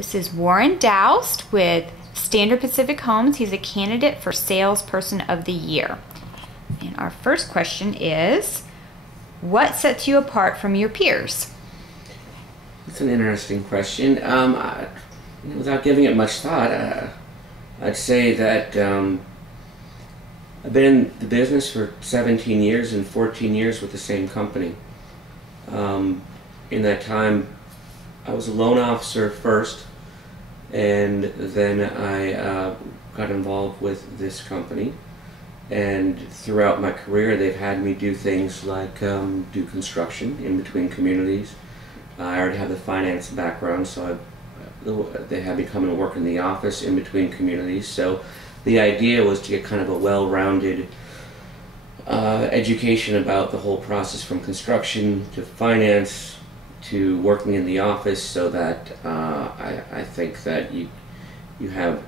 This is Warren Daoust with Standard Pacific Homes. He's a candidate for Salesperson of the Year. And our first question is, what sets you apart from your peers? That's an interesting question. Without giving it much thought, I'd say that I've been in the business for 17 years and 14 years with the same company. In that time, I was a loan officer first, and then I got involved with this company. And throughout my career, they've had me do things like do construction in between communities. I already have the finance background, so they had me come and work in the office in between communities. So the idea was to get kind of a well-rounded education about the whole process, from construction to finance to working in the office, so that I think that you have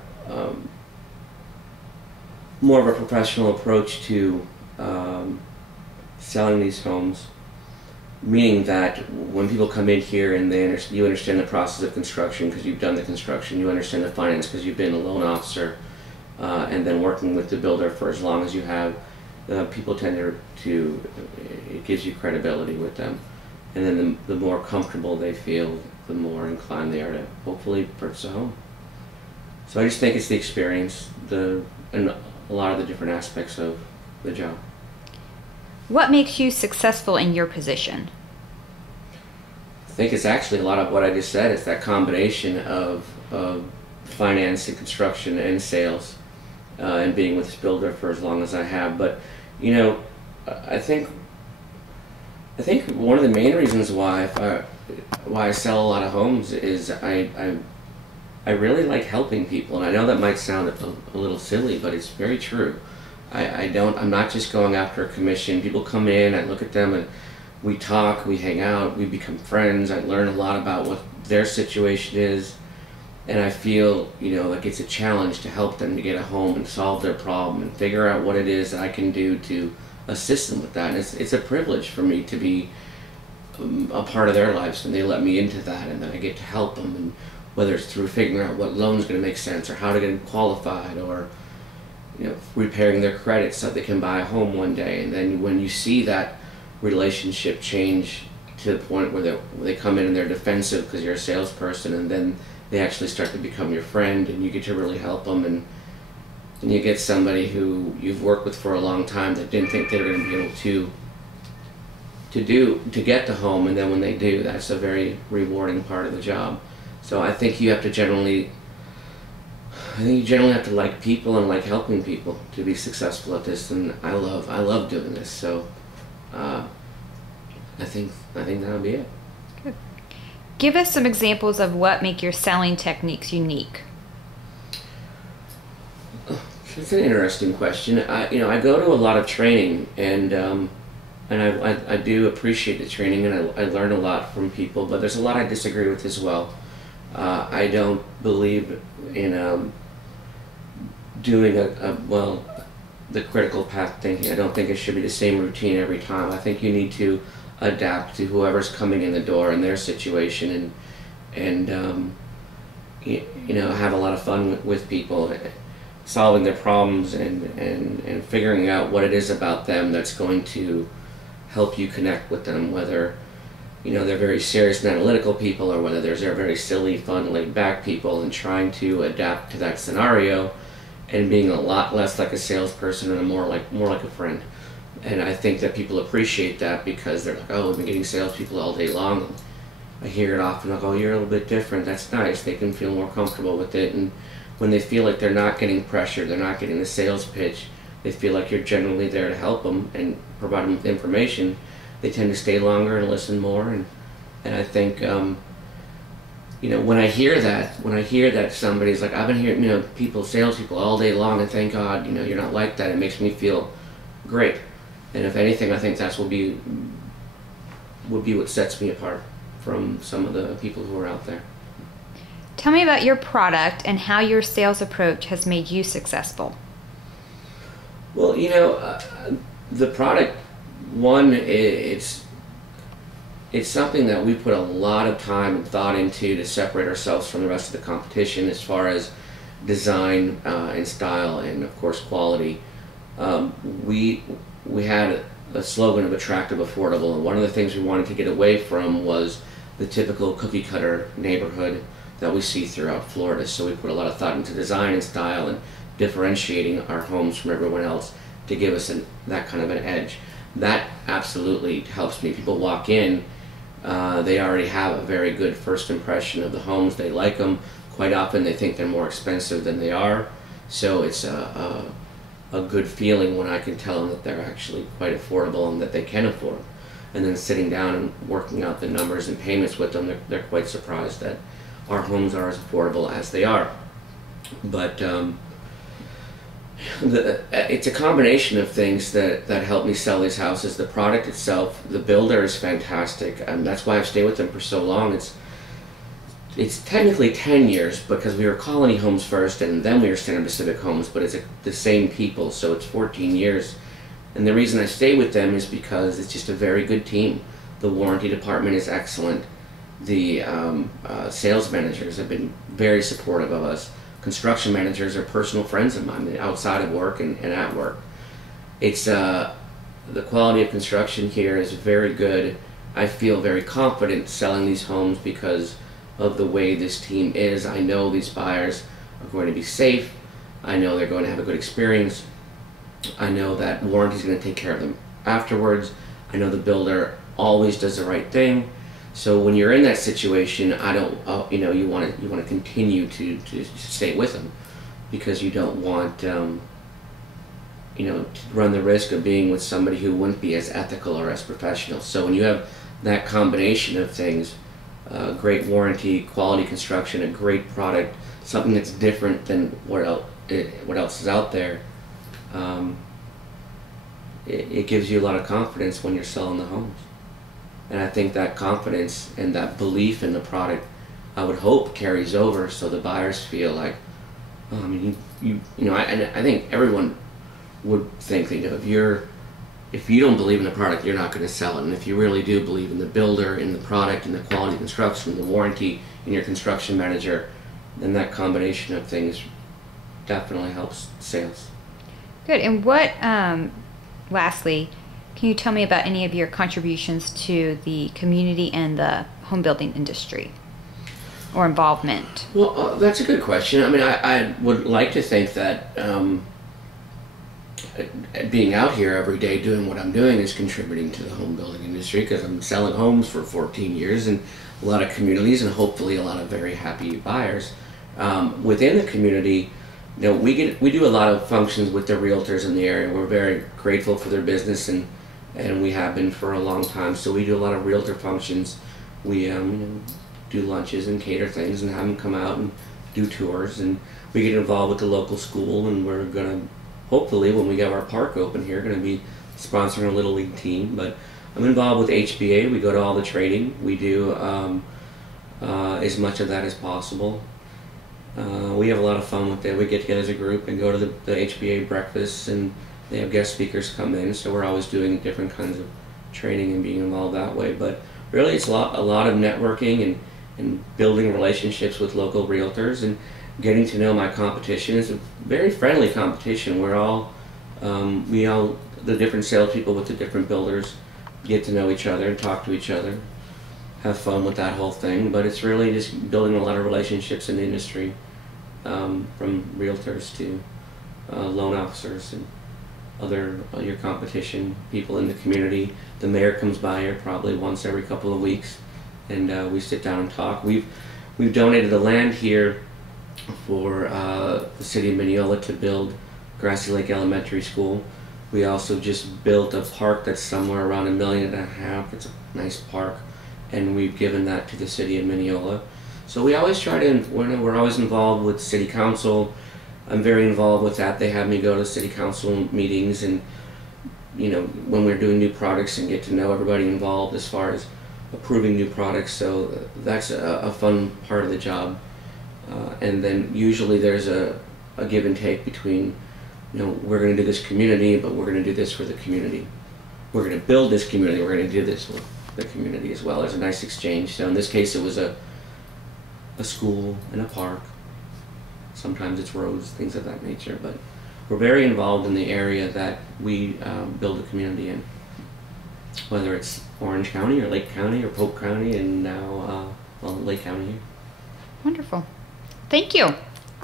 more of a professional approach to selling these homes, meaning that when people come in here and you understand the process of construction because you've done the construction, you understand the finance because you've been a loan officer, and then working with the builder for as long as you have, people tend to it gives you credibility with them. And then the more comfortable they feel, the more inclined they are to hopefully purchase a home. So I just think it's the experience, and a lot of the different aspects of the job. What makes you successful in your position? I think it's actually a lot of what I just said. It's that combination of finance and construction and sales, and being with this builder for as long as I have. But I think one of the main reasons why I sell a lot of homes is I really like helping people, and I know that might sound a little silly, but it's very true. I'm not just going after a commission. People come in, I look at them, and we talk, we hang out, we become friends. I learn a lot about what their situation is, and I feel like it's a challenge to help them to get a home and solve their problem and figure out what it is that I can do to assist them with that. And it's a privilege for me to be a part of their lives, and they let me into that, and then I get to help them, and whether it's through figuring out what loan's going to make sense or how to get them qualified, or repairing their credit so they can buy a home one day. And then when you see that relationship change to the point where they come in and they're defensive because you're a salesperson, and then they actually start to become your friend, and you get to really help them, and you get somebody who you've worked with for a long time that didn't think they were going to be able to get the home, and then when they do, that's a very rewarding part of the job. So I think you generally have to like people and like helping people to be successful at this, and I love doing this. So I think that'll be it. Good. Give us some examples of what make your selling techniques unique. It's an interesting question. I go to a lot of training, and I do appreciate the training, and I learn a lot from people, but there's a lot I disagree with as well. I don't believe in doing the critical path thinking. I don't think it should be the same routine every time. I think you need to adapt to whoever's coming in the door and their situation, and have a lot of fun with people, solving their problems and figuring out what it is about them that's going to help you connect with them, whether they're very serious and analytical people, or whether they're very silly, fun, laid-back people, and trying to adapt to that scenario and being a lot less like a salesperson and more like a friend. And I think that people appreciate that, because they're like, oh, we've been getting salespeople all day long. And I hear it often, like, oh, you're a little bit different. That's nice. They can feel more comfortable with it. And when they feel like they're not getting pressure, they're not getting the sales pitch, they feel like you're generally there to help them and provide them with information, they tend to stay longer and listen more. And I think when I hear that somebody's like, I've been hearing salespeople all day long, and thank God you're not like that, it makes me feel great. And if anything, I think that's would be what sets me apart from some of the people who are out there. Tell me about your product and how your sales approach has made you successful. Well, the product, one, it's it's something that we put a lot of time and thought into to separate ourselves from the rest of the competition as far as design and style and of course quality. We had a slogan of attractive, affordable, and one of the things we wanted to get away from was the typical cookie cutter neighborhood that we see throughout Florida. So we put a lot of thought into design and style and differentiating our homes from everyone else to give us that kind of an edge. That absolutely helps me. People walk in, they already have a very good first impression of the homes. They like them. Quite often they think they're more expensive than they are. So it's a good feeling when I can tell them that they're actually quite affordable and that they can afford them. And then sitting down and working out the numbers and payments with them, they're quite surprised that our homes are as affordable as they are. But it's a combination of things that help me sell these houses. The product itself, the builder is fantastic, and that's why I've stayed with them for so long. It's technically 10 years because we were Colony Homes first and then we were Standard Pacific Homes, but it's the same people, so it's 14 years. And the reason I stay with them is because it's just a very good team. The warranty department is excellent. The sales managers have been very supportive of us. Construction managers are personal friends of mine outside of work and at work. It's the quality of construction here is very good. I feel very confident selling these homes because of the way this team is. I know these buyers are going to be safe. I know they're going to have a good experience. I know that warranty is going to take care of them afterwards. I know the builder always does the right thing. So when you're in that situation, I don't, you want to continue to stay with them because you don't want, to run the risk of being with somebody who wouldn't be as ethical or as professional. So when you have that combination of things, great warranty, quality construction, a great product, something that's different than what else is out there, it gives you a lot of confidence when you're selling the homes. And I think that confidence and that belief in the product, I would hope, carries over so the buyers feel like, oh, I mean, I think everyone would think that, if you don't believe in the product, you're not going to sell it. And if you really do believe in the builder, in the product, in the quality of construction, the warranty, in your construction manager, then that combination of things definitely helps sales. Good. And what, lastly, can you tell me about any of your contributions to the community and the home building industry or involvement? Well, that's a good question. I mean, I would like to think that being out here every day doing what I'm doing is contributing to the home building industry because I'm selling homes for 14 years in a lot of communities and hopefully a lot of very happy buyers. Within the community, we do a lot of functions with the realtors in the area. We're very grateful for their business and we have been for a long time. So we do a lot of realtor functions. We do lunches and cater things and have them come out and do tours, and we get involved with the local school, and we're going to hopefully, when we have our park open here, going to be sponsoring a Little League team. But I'm involved with HBA. We go to all the training. We do as much of that as possible. We have a lot of fun with it. We get together as a group and go to the HBA breakfasts, and they have guest speakers come in. So we're always doing different kinds of training and being involved that way. But really, it's a lot of networking and building relationships with local realtors and getting to know my competition. It's a very friendly competition. We're all, the different salespeople with the different builders get to know each other and talk to each other, have fun with that whole thing. But it's really just building a lot of relationships in the industry, from realtors to loan officers and other your competition, people in the community. The mayor comes by here probably once every couple of weeks, and we sit down and talk. We've donated the land here for the city of Mineola to build Grassy Lake Elementary School. We also just built a park that's somewhere around $1.5 million. It's a nice park, and we've given that to the city of Mineola. So we always try to, we're always involved with city council. I'm very involved with that. They have me go to city council meetings and, when we're doing new products, and get to know everybody involved as far as approving new products. So that's a fun part of the job. And then usually there's a give and take between, we're going to do this community, but we're going to do this for the community. We're going to build this community, we're going to do this. the community as well. There's a nice exchange. So in this case, it was a school and a park. Sometimes it's roads, things of that nature. But we're very involved in the area that we build a community in, whether it's Orange County or Lake County or Polk County, and now Lake County here. Wonderful. Thank you.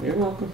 You're welcome.